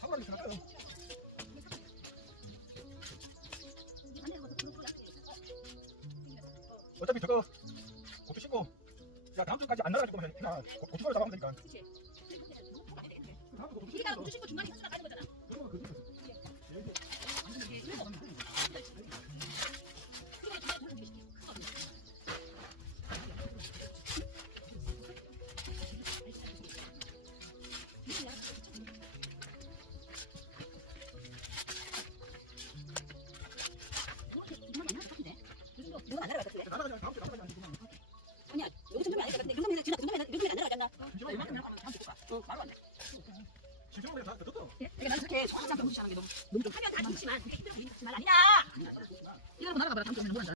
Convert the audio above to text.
사고라니 생각해요. 어차피 저거 고추 씻고 야 다음 주까지 안 나가지고 그냥 고추를 잡아면 되니까. 우리가 고추 씻고 중간에 현수가 가는 거잖아. 이건 안 날아갈 것 같은데? 나가자 다음 주 나가자. 아니야, 여기 정도면 안 될 것 같은데. 용산에서 지나 정도면 안 날아가잖아. 이만큼 나가면 다음 주 줄까? 말로 안 돼. 실제로 다 듣었어. 내가 난 그렇게 항상 경주하는 게 너무 좀 하면 다 좋지만 그렇게 힘들어 보이는 말 아니냐? 이거 날아가 봐라. 다음 주에 뭐한다.